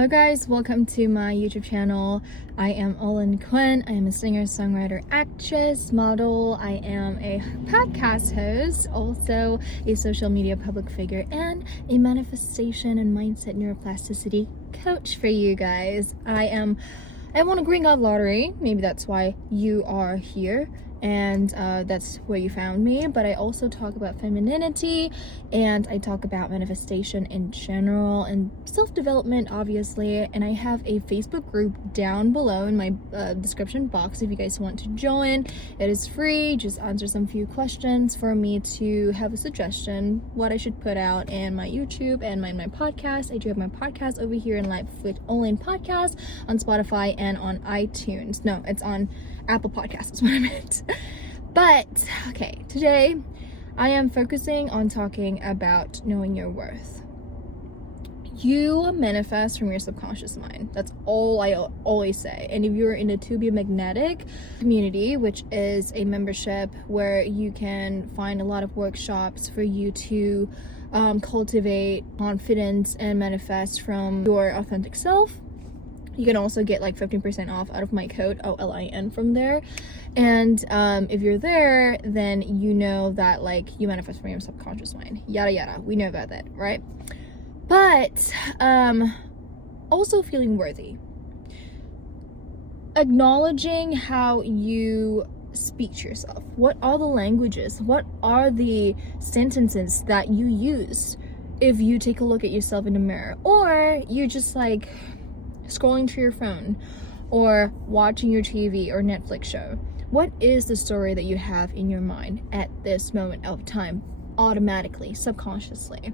Hello guys, welcome to my YouTube channel. I am Olin Quinn. I am a singer, songwriter, actress, model. I am a podcast host, also a social media public figure, and a manifestation and mindset neuroplasticity coach for you guys. I won a Green God lottery. Maybe that's why you are here. And that's where you found me. But I also talk about femininity, and I talk about manifestation in general and self-development, obviously. And I have a Facebook group down below in my description box if you guys want to join. It is free. Just answer some few questions for me to have a suggestion what I should put out in my YouTube and my podcast. I do have my podcast over here in Life with Olin podcast on Spotify and on iTunes. No, it's on Apple Podcasts is what I meant. But okay, today I am focusing on talking about knowing your worth. You manifest from your subconscious mind. That's all I always say. And if you're in the To Be Magnetic community, which is a membership where you can find a lot of workshops for you to cultivate confidence and manifest from your authentic self, you can also get like 15% off out of my code OLIN from there. And if you're there, then you know that like you manifest from your subconscious mind, yada yada. We know about that, right? But also feeling worthy, acknowledging how you speak to yourself. What are the languages, what are the sentences that you use if you take a look at yourself in the mirror, or you just like scrolling through your phone or watching your TV or Netflix show. What is the story that you have in your mind at this moment of time, automatically, subconsciously?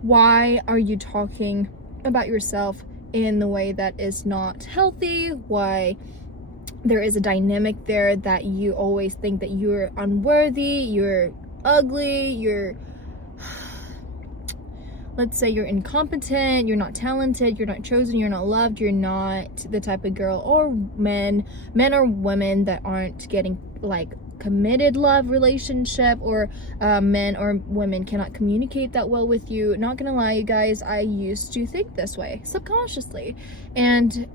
Why are you talking about yourself in the way that is not healthy? Why there is a dynamic there that you always think that you're unworthy, you're ugly, let's say you're incompetent, you're not talented, you're not chosen, you're not loved, you're not the type of girl or men or women that aren't getting like committed love relationship, or men or women cannot communicate that well with you. Not gonna lie, you guys, I used to think this way subconsciously, and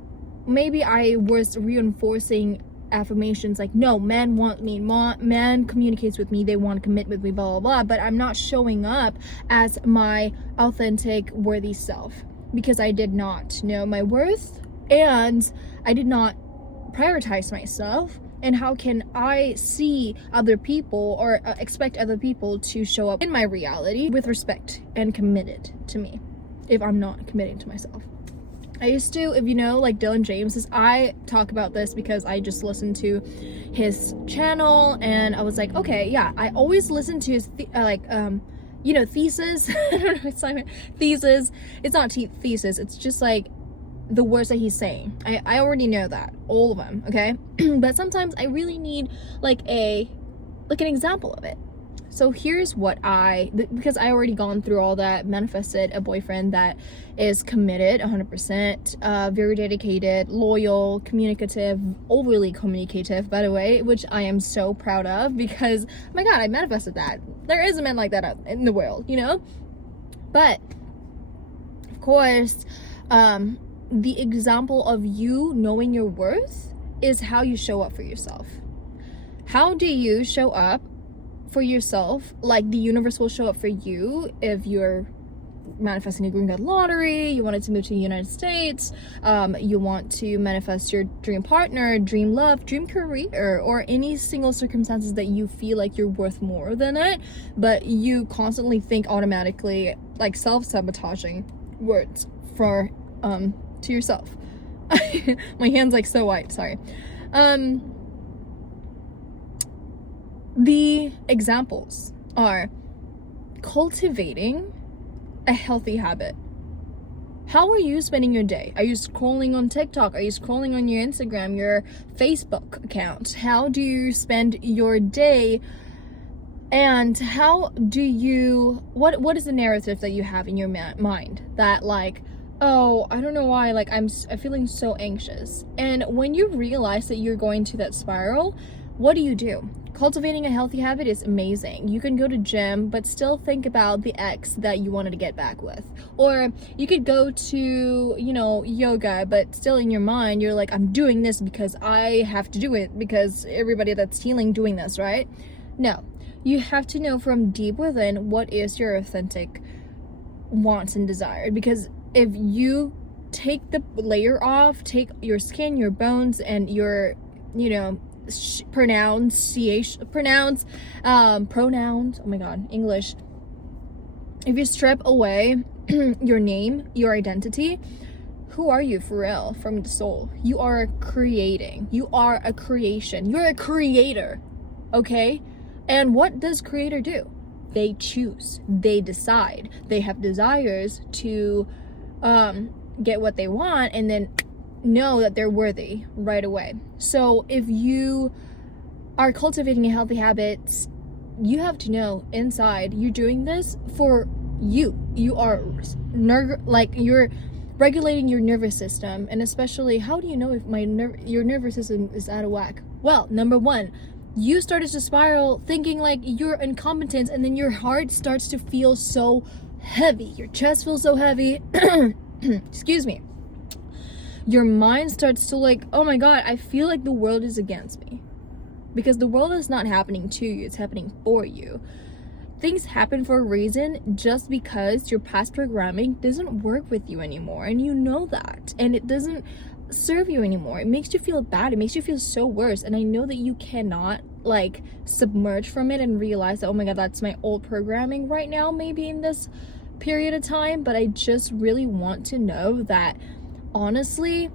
maybe I was reinforcing affirmations like, no, men want me, man communicates with me, they want to commit with me, blah blah blah, but I'm not showing up as my authentic worthy self because I did not know my worth and I did not prioritize myself. And how can I see other people or expect other people to show up in my reality with respect and committed to me if I'm not committing to myself? I used to, if you know, like Dylan James, I talk about this because I just listened to his channel and I was like, okay, yeah, I always listen to his, thesis. I don't know, it's not thesis. It's not thesis. It's just like the words that he's saying. I already know that, all of them, okay? But sometimes I really need like an example of it. So here's what because I already gone through all that, manifested a boyfriend that is committed 100%, very dedicated, loyal, communicative, overly communicative, by the way, which I am so proud of because, oh my God, I manifested that. There is a man like that out in the world, you know? But, of course, the example of you knowing your worth is how you show up for yourself. How do you show up for yourself? Like the universe will show up for you if you're manifesting a Green God lottery, you wanted to move to the United States, you want to manifest your dream partner, dream love, dream career, or any single circumstances that you feel like you're worth more than it, but you constantly think automatically like self-sabotaging words for to yourself. My hand's like so white, sorry. The examples are cultivating a healthy habit. How are you spending your day? Are you scrolling on TikTok? Are you scrolling on your Instagram, your Facebook account? How do you spend your day? And how do you, what is the narrative that you have in your mind that like, oh, I don't know why, like I'm feeling so anxious. And when you realize that you're going to that spiral, what do? cultivating a healthy habit is amazing. You can go to gym, but still think about the ex that you wanted to get back with. Or you could go to, yoga, but still in your mind, you're like, I'm doing this because I have to do it because everybody that's healing doing this, right? No. You have to know from deep within what is your authentic wants and desire. Because if you take the layer off, take your skin, your bones, and your, pronouns, oh my god, English. If you strip away your name, your identity, who are you for real from the soul? You are creating. You are a creation. You're a creator. Okay? And what does creator do? They choose. They decide. They have desires to get what they want and then know that they're worthy right away. So if you are cultivating a healthy habit, you have to know inside you're doing this for you. You are you're regulating your nervous system. And especially, how do you know if your nervous system is out of whack? Well, number one, you started to spiral thinking like you're incompetent, and then your heart starts to feel so heavy. Your chest feels so heavy. Excuse me. Your mind starts to like, oh my god, I feel like the world is against me. Because the world is not happening to you, it's happening for you. Things happen for a reason just because your past programming doesn't work with you anymore. And you know that. And it doesn't serve you anymore. It makes you feel bad. It makes you feel so worse. And I know that you cannot submerge from it and realize that, oh my god, that's my old programming right now, maybe in this period of time. But I just really want to know that honestly,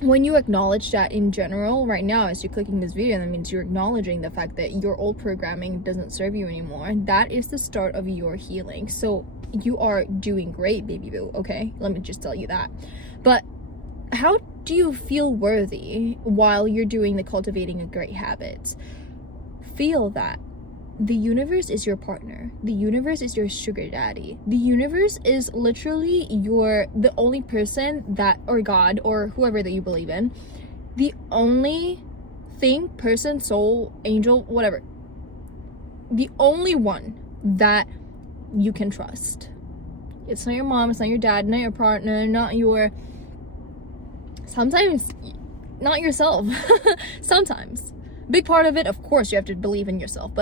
when you acknowledge that in general right now as you're clicking this video, that means you're acknowledging the fact that your old programming doesn't serve you anymore. That is the start of your healing. So you are doing great, baby boo. Okay, let me just tell you that. But how do you feel worthy while you're doing the cultivating a great habit? Feel that the universe is your partner. The universe is your sugar daddy. The universe is literally the only person that, or God, or whoever that you believe in, the only thing, person, soul, angel, whatever, the only one that you can trust. It's not your mom, it's not your dad, not your partner, sometimes not yourself. Sometimes. Big part of it, of course, you have to believe in yourself,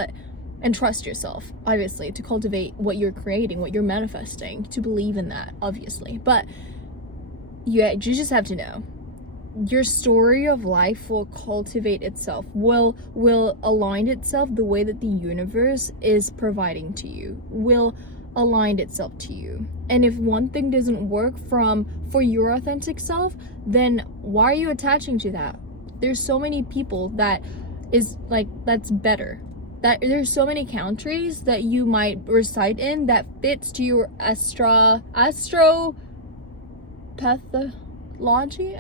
and trust yourself, obviously, to cultivate what you're creating, what you're manifesting, to believe in that, obviously. But you just have to know, your story of life will cultivate itself, will align itself the way that the universe is providing to you, will align itself to you. And if one thing doesn't work for your authentic self, then why are you attaching to that? There's so many people that's better. That there's so many countries that you might reside in that fits to your astropathology.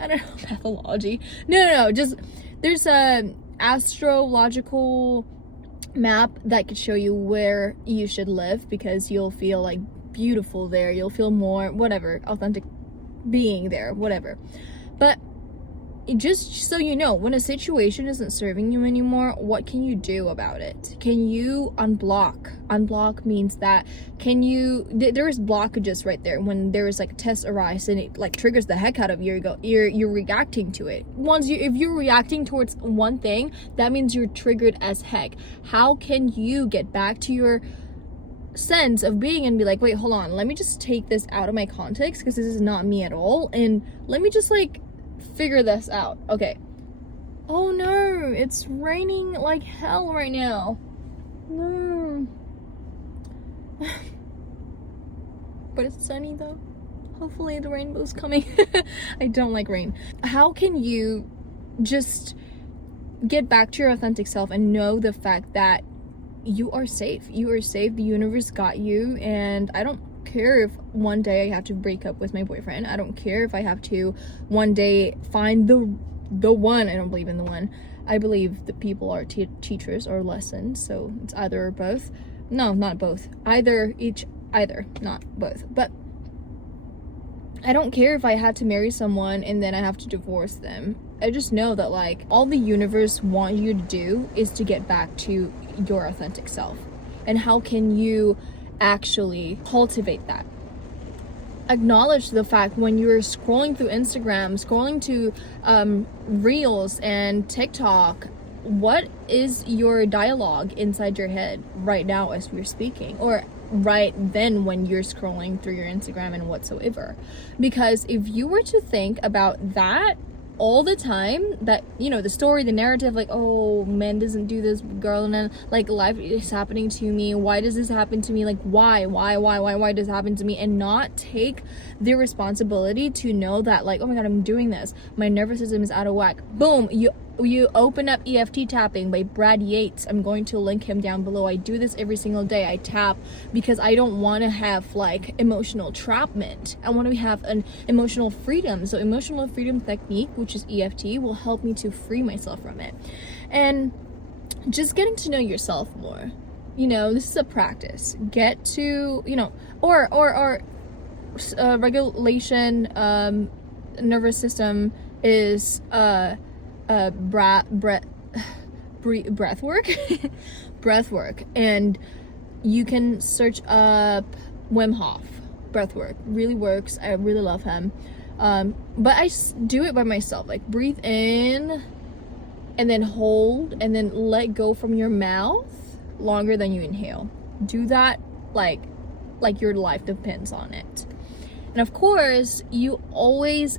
I don't know, pathology. No. Just there's a astrological map that could show you where you should live, because you'll feel like beautiful there. You'll feel more whatever, authentic being there, whatever. But just so you know, when a situation isn't serving you anymore, what can you do about it? Can you unblock? Unblock means that there is blockages right there. When there is tests arise and it triggers the heck out of you, you're reacting to it. If you're reacting towards one thing, that means you're triggered as heck. How can you get back to your sense of being and be like, wait, hold on, let me just take this out of my context because this is not me at all, and let me just figure this out. Okay. Oh no, it's raining like hell right now. No. But it's sunny though. Hopefully the rainbow's coming. I don't like rain. How can you just get back to your authentic self and know the fact that you are safe? You are safe. The universe got you, and I don't care if one day I have to break up with my boyfriend. I don't care if I have to one day find the one. I don't believe in the one. I believe that people are teachers or lessons, so it's either or both. No, not both. Either, not both. But I don't care if I had to marry someone and then I have to divorce them. I just know that like all the universe want you to do is to get back to your authentic self. And how can you actually cultivate that? Acknowledge the fact when you're scrolling through Instagram, scrolling to Reels and TikTok, what is your dialogue inside your head right now as we're speaking, or right then when you're scrolling through your Instagram and whatsoever? Because if you were to think about that all the time, that, you know, the story, the narrative, like, oh, man doesn't do this, girl, and then like life is happening to me, why does this happen to me, like why does it happen to me, and not take the responsibility to know that like, oh my god, I'm doing this, my nervous system is out of whack. Boom, you open up EFT tapping by Brad Yates. I'm going to link him down below. I do this every single day. I tap because I don't want to have like emotional trapment. I want to have an emotional freedom. So emotional freedom technique, which is EFT, will help me to free myself from it. And just getting to know yourself more. You know, this is a practice. Get to, you know, or regulation, nervous system is breath work breath work, and you can search up Wim Hof breath work. Really works. I really love him. But I do it by myself, like breathe in and then hold and then let go from your mouth longer than you inhale. Do that like your life depends on it. And of course, you always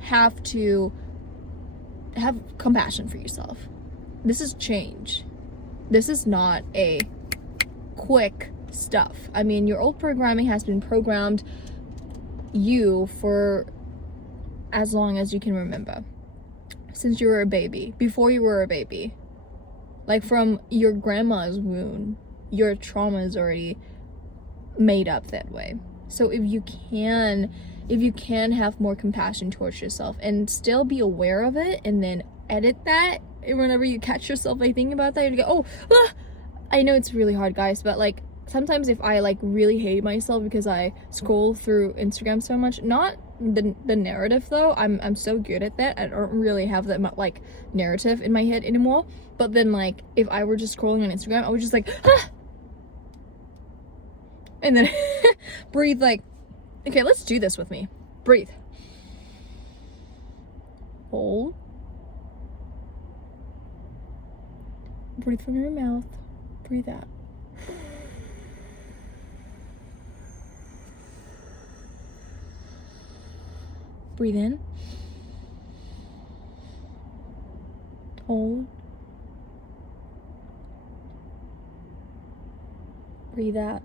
have to have compassion for yourself. This is change. This is not a quick stuff. I mean, your old programming has been programmed you for as long as you can remember. Since you were a baby, before you were a baby. Like from your grandma's womb, your trauma is already made up that way. So if you can have more compassion towards yourself and still be aware of it, and then edit that, and whenever you catch yourself like thinking about that, you go, oh, I know it's really hard, guys, but like sometimes if I like really hate myself because I scroll through Instagram so much, not the narrative though, I'm so good at that, I don't really have that like narrative in my head anymore. But then like if I were just scrolling on Instagram, I would just like and then breathe, like, okay, let's do this with me. Breathe. Hold. Breathe from your mouth. Breathe out. Breathe in. Hold. Breathe out.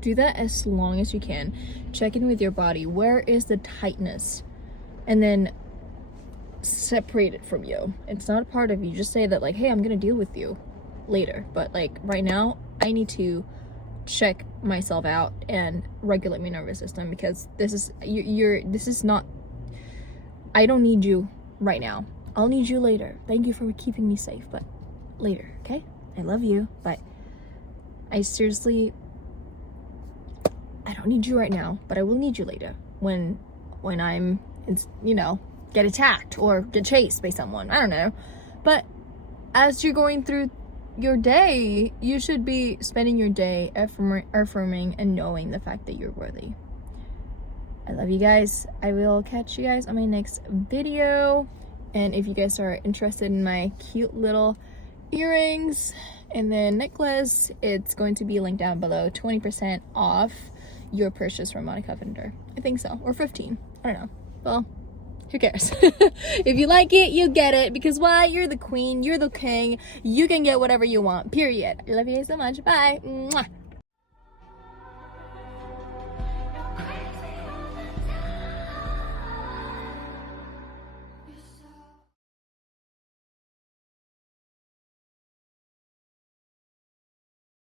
Do that as long as you can. Check in with your body. Where is the tightness? And then separate it from you. It's not a part of you. Just say that like, hey, I'm gonna deal with you later. But like right now, I need to check myself out and regulate my nervous system, because this is not, I don't need you right now. I'll need you later. Thank you for keeping me safe, but later, okay? I love you, but I seriously, I don't need you right now, but I will need you later when I'm, you know, get attacked or get chased by someone. I don't know. But as you're going through your day, you should be spending your day affirming and knowing the fact that you're worthy. I love you guys. I will catch you guys on my next video. And if you guys are interested in my cute little earrings and then necklace, it's going to be linked down below. 20% off your purchase from Monica Vendor. I think so. Or 15. I don't know. Well, who cares? If you like it, you get it. Because why? You're the queen. You're the king. You can get whatever you want. Period. I love you guys so much. Bye. Mwah.